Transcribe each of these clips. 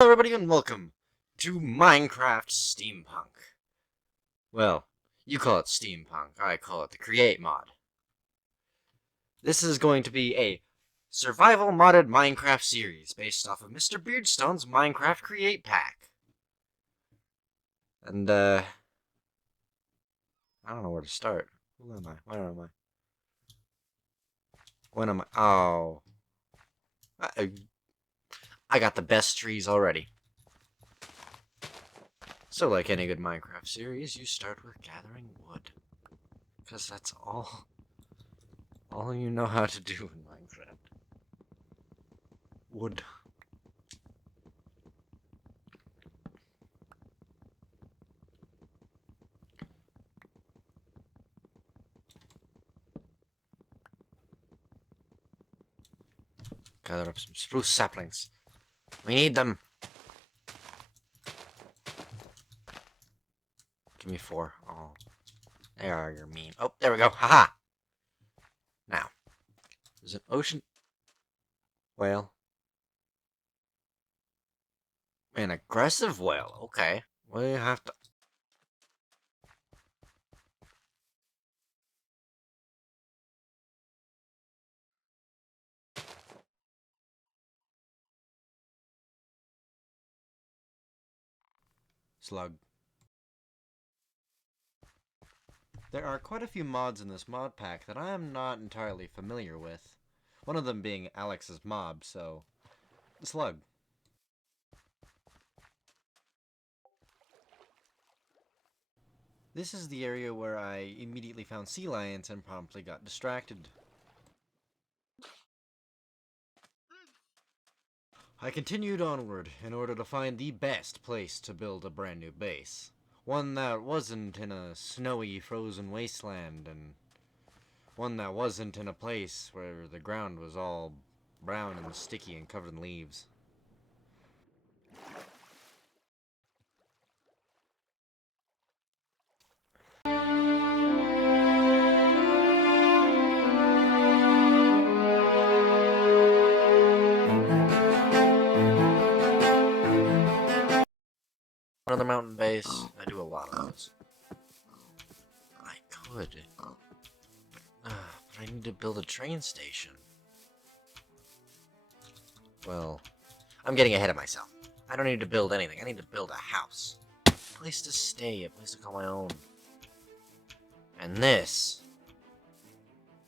Hello everybody and welcome to Minecraft Steampunk. Well, you call it Steampunk, I call it the Create mod. This is going to be a survival modded Minecraft series based off of Mr. Beardstone's Minecraft Create Pack. And, I don't know where to start. Who am I? Where am I? When am I? Oh. I got the best trees already. So like any good Minecraft series, you start with gathering wood. Because that's all you know how to do in Minecraft. Wood. Gather up some spruce saplings. We need them. Give me 4. Oh. There, you're mean. Oh, there we go. Haha. Now, there's an ocean whale. An aggressive whale. Okay. We have to. Slug. There are quite a few mods in this mod pack that I am not entirely familiar with. One of them being Alex's mob, so. The slug. This is the area where I immediately found sea lions and promptly got distracted. I continued onward in order to find the best place to build a brand new base. One that wasn't in a snowy, frozen wasteland, and one that wasn't in a place where the ground was all brown and sticky and covered in leaves. Another mountain base. I do a lot of those. I could. But I need to build a train station. Well, I'm getting ahead of myself. I don't need to build anything. I need to build a house. A place to stay. A place to call my own. And this.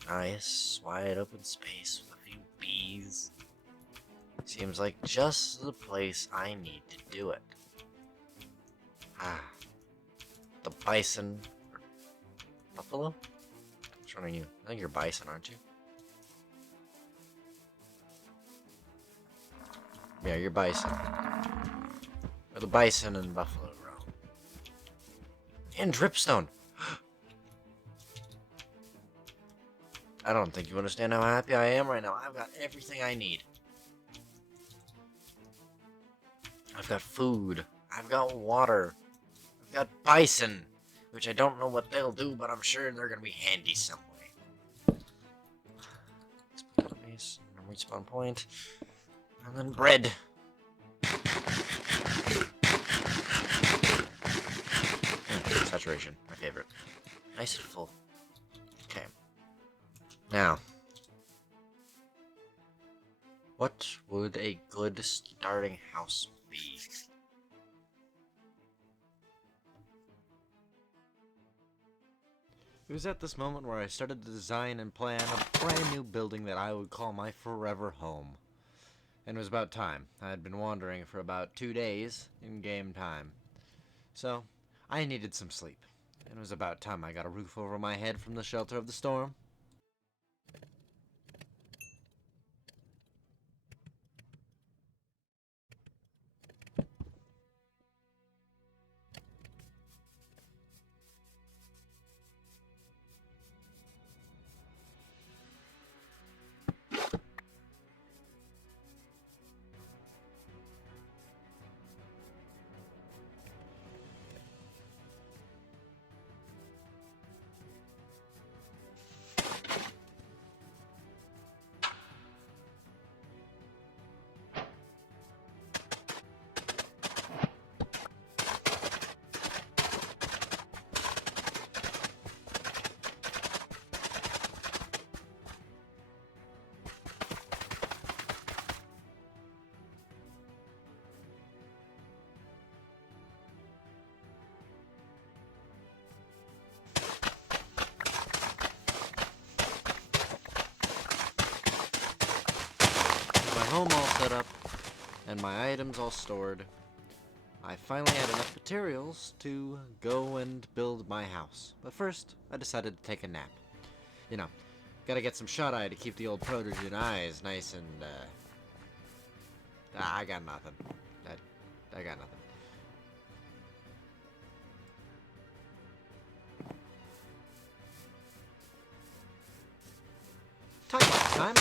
Nice, wide open space with a few bees. Seems like just the place I need to do it. Ah. The bison. Buffalo? Which one are you? I think you're bison, aren't you? Yeah, you're bison. Or the bison and buffalo roam. And dripstone! I don't think you understand how happy I am right now. I've got everything I need. I've got food. I've got water. I've got bison. Which I don't know what they'll do, but I'm sure they're gonna be handy some way. Base, respawn point. And then bread. Saturation, my favorite. Nice and full. Okay. Now, what would a good starting house be? It was at this moment where I started to design and plan a brand new building that I would call my forever home. And it was about time. I had been wandering for about 2 days in game time. So, I needed some sleep. And it was about time I got a roof over my head from the shelter of the storm. home all set up and my items all stored, I finally had enough materials to go and build my house. But first, I decided to take a nap. You know, gotta get some shut-eye to keep the old protogen eyes nice and, I got nothing. I got nothing. Time.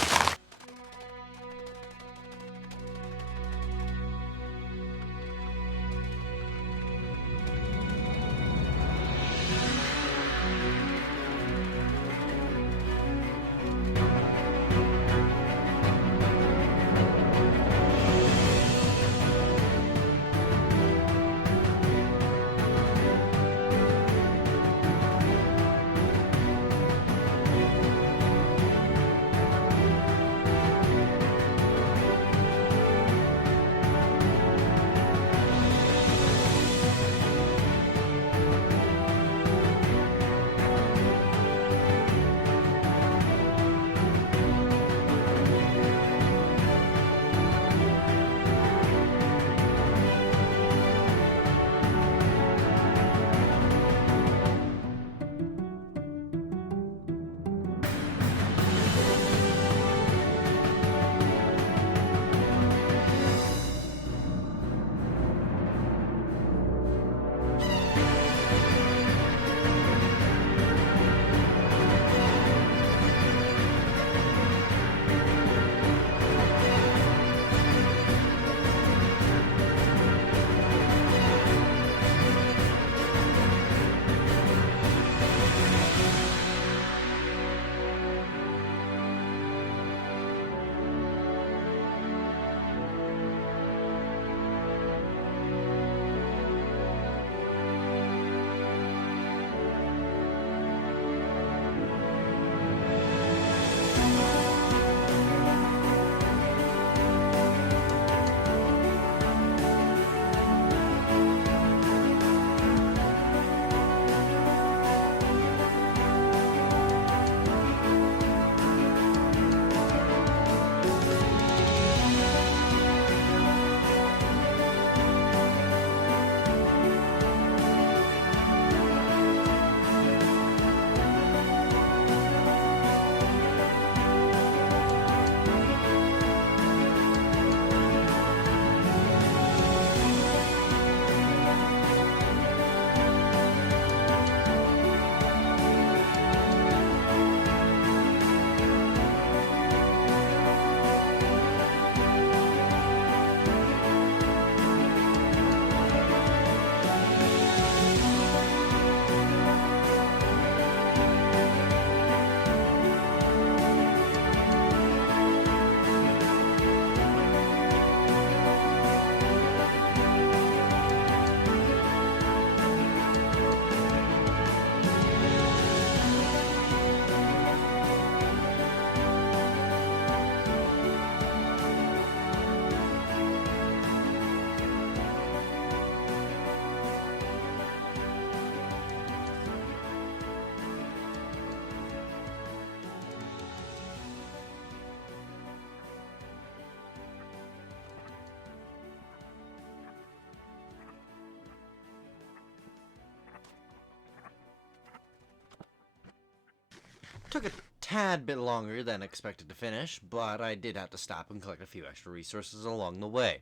Took a tad bit longer than expected to finish, but I did have to stop and collect a few extra resources along the way.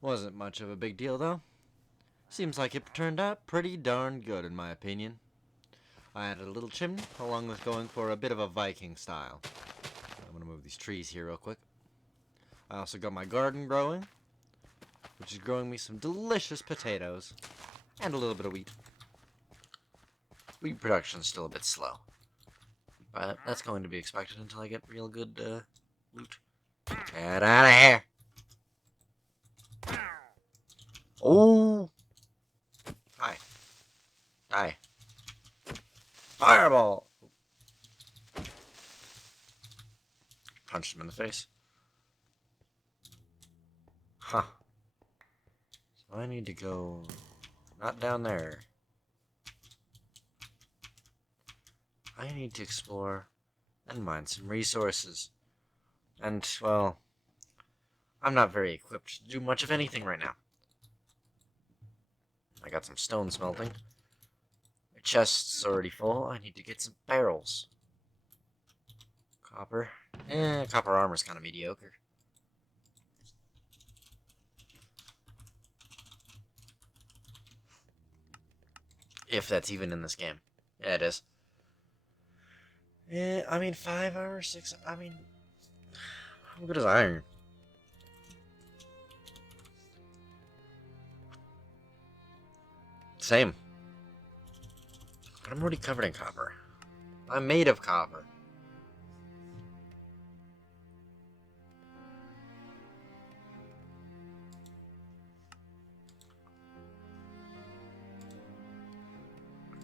Wasn't much of a big deal, though. Seems like it turned out pretty darn good, in my opinion. I added a little chimney, along with going for a bit of a Viking style. I'm going to move these trees here real quick. I also got my garden growing, which is growing me some delicious potatoes, and a little bit of wheat. Wheat production's still a bit slow. But that's going to be expected until I get real good, loot. Get out of here! Oh! Hi. Die. Fireball! Punched him in the face. Huh. So I need to go... not down there. I need to explore and mine some resources. And, well, I'm not very equipped to do much of anything right now. I got some stone smelting. My chest's already full. I need to get some barrels. Copper. Copper armor's kind of mediocre. If that's even in this game. Yeah, it is. Yeah, I mean, 5 armor, 6... I mean... How good is iron? Same. But I'm already covered in copper. I'm made of copper.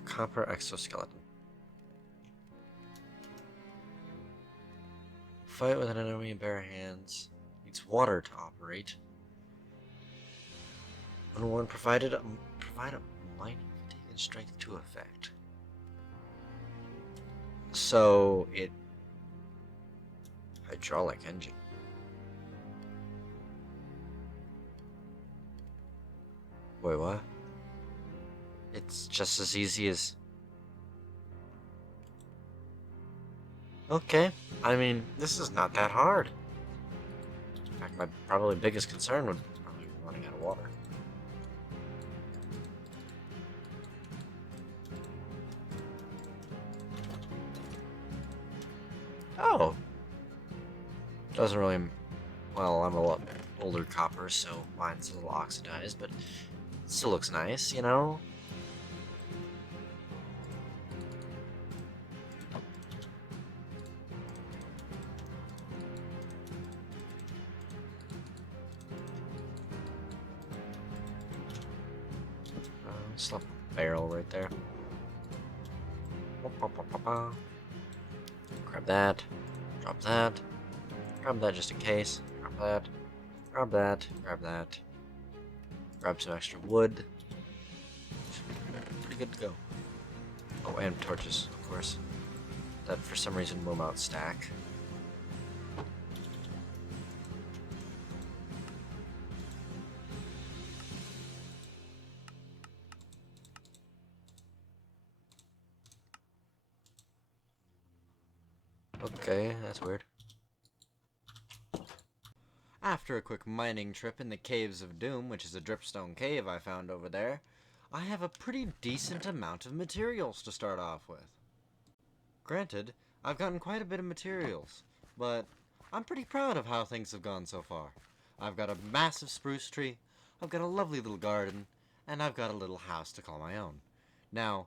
Copper exoskeleton. Fight with an enemy in bare hands. Needs water to operate. Unworn provide a mining fatigue and strength to effect. So it hydraulic engine. Wait, what? It's just as easy as... Okay, I mean, this is not that hard. In fact, my probably biggest concern would probably be running out of water. Oh! Doesn't really... Well, I'm a lot older copper, so mine's a little oxidized, but it still looks nice, you know? Slap a barrel right there. Grab that. Drop that. Grab that just in case. Grab that. Grab that. Grab that. Grab some extra wood. Pretty good to go. Oh, and torches, of course. That for some reason will not stack. Okay, that's weird. After a quick mining trip in the Caves of Doom, which is a dripstone cave I found over there, I have a pretty decent amount of materials to start off with. Granted, I've gotten quite a bit of materials, but I'm pretty proud of how things have gone so far. I've got a massive spruce tree, I've got a lovely little garden, and I've got a little house to call my own. Now,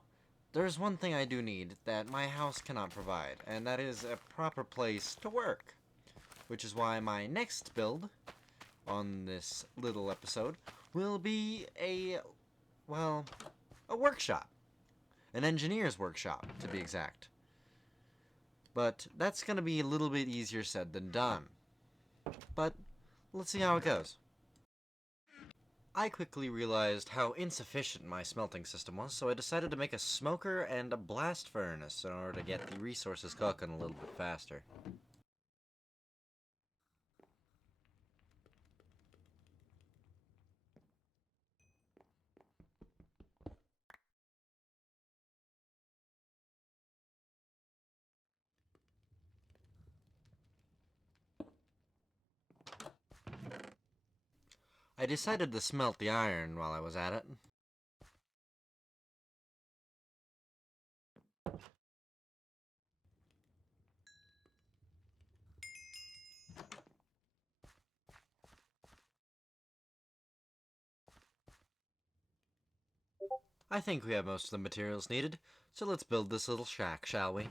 there's one thing I do need that my house cannot provide, and that is a proper place to work. Which is why my next build on this little episode will be a workshop. An engineer's workshop, to be exact. But that's going to be a little bit easier said than done. But let's see how it goes. I quickly realized how insufficient my smelting system was, so I decided to make a smoker and a blast furnace in order to get the resources cooking a little bit faster. I decided to smelt the iron while I was at it. I think we have most of the materials needed, so let's build this little shack, shall we?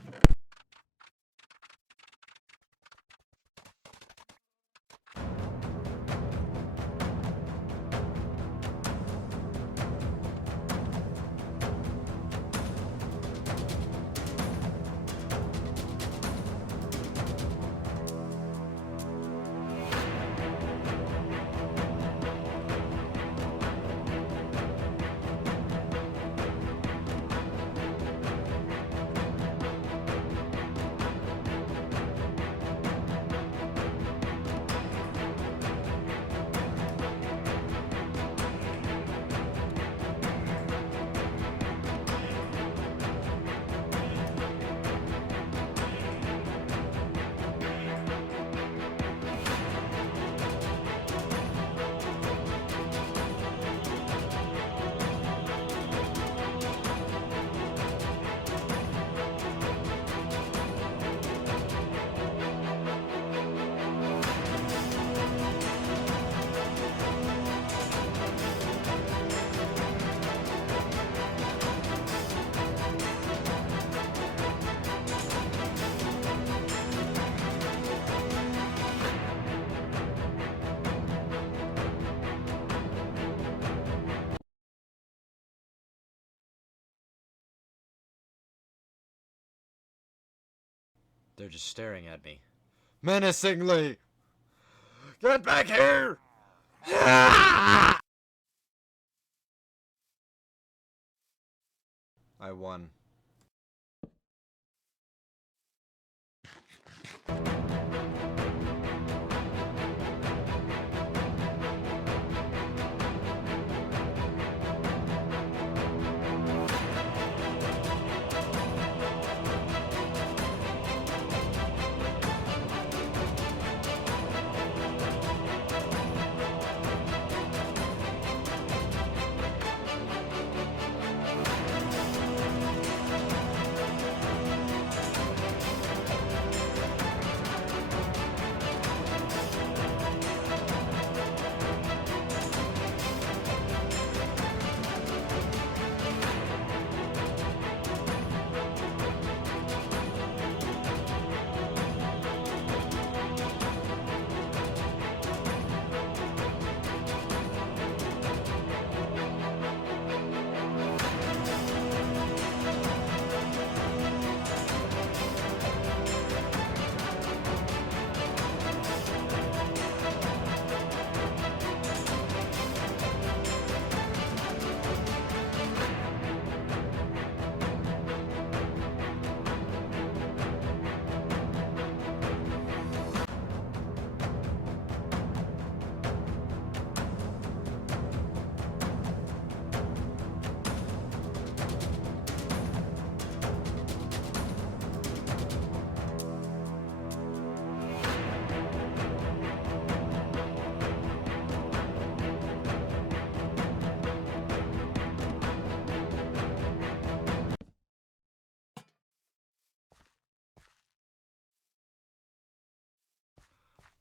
They're just staring at me. Menacingly! Get back here! I won.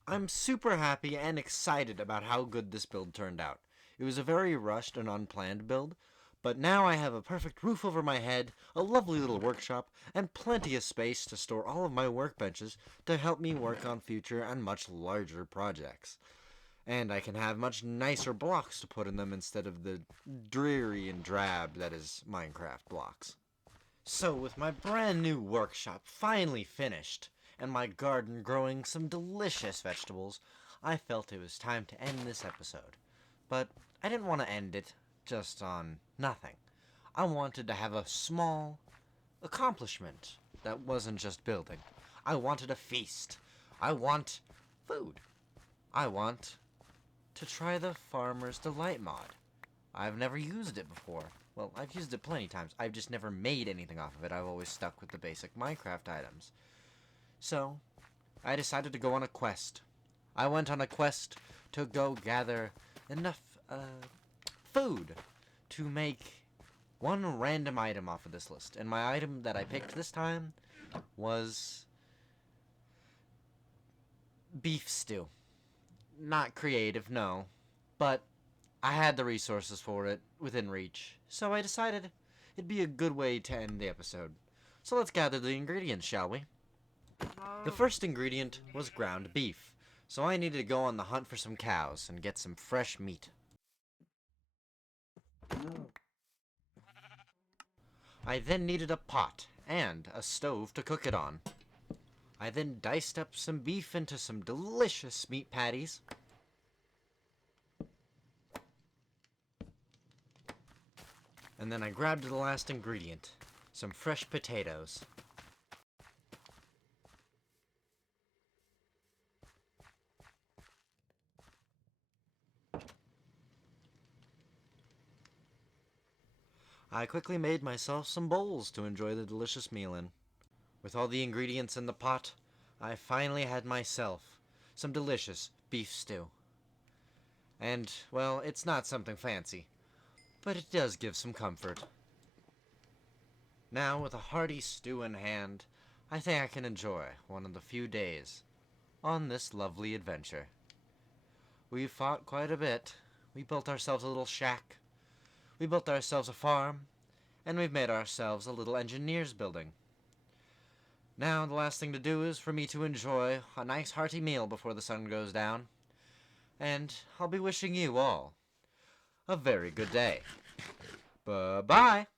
I'm super happy and excited about how good this build turned out. It was a very rushed and unplanned build, but now I have a perfect roof over my head, a lovely little workshop, and plenty of space to store all of my workbenches to help me work on future and much larger projects. And I can have much nicer blocks to put in them instead of the dreary and drab that is Minecraft blocks. So with my brand new workshop finally finished, and my garden growing some delicious vegetables, I felt it was time to end this episode. But I didn't want to end it just on nothing. I wanted to have a small accomplishment that wasn't just building. I wanted a feast. I want food. I want to try the Farmer's Delight mod. I've never used it before. Well, I've used it plenty times. I've just never made anything off of it. I've always stuck with the basic Minecraft items. So, I decided to go on a quest. I went on a quest to go gather enough food to make one random item off of this list. And my item that I picked this time was beef stew. Not creative, no, but I had the resources for it within reach, so I decided it'd be a good way to end the episode. So let's gather the ingredients, shall we? The first ingredient was ground beef, so I needed to go on the hunt for some cows and get some fresh meat. I then needed a pot and a stove to cook it on. I then diced up some beef into some delicious meat patties. And then I grabbed the last ingredient, some fresh potatoes. I quickly made myself some bowls to enjoy the delicious meal in. With all the ingredients in the pot, I finally had myself some delicious beef stew. And, well, it's not something fancy, but it does give some comfort. Now, with a hearty stew in hand, I think I can enjoy one of the few days on this lovely adventure. We've fought quite a bit. We built ourselves a little shack. We built ourselves a farm, and we've made ourselves a little engineer's building. Now, the last thing to do is for me to enjoy a nice hearty meal before the sun goes down. And I'll be wishing you all a very good day. Bye-bye.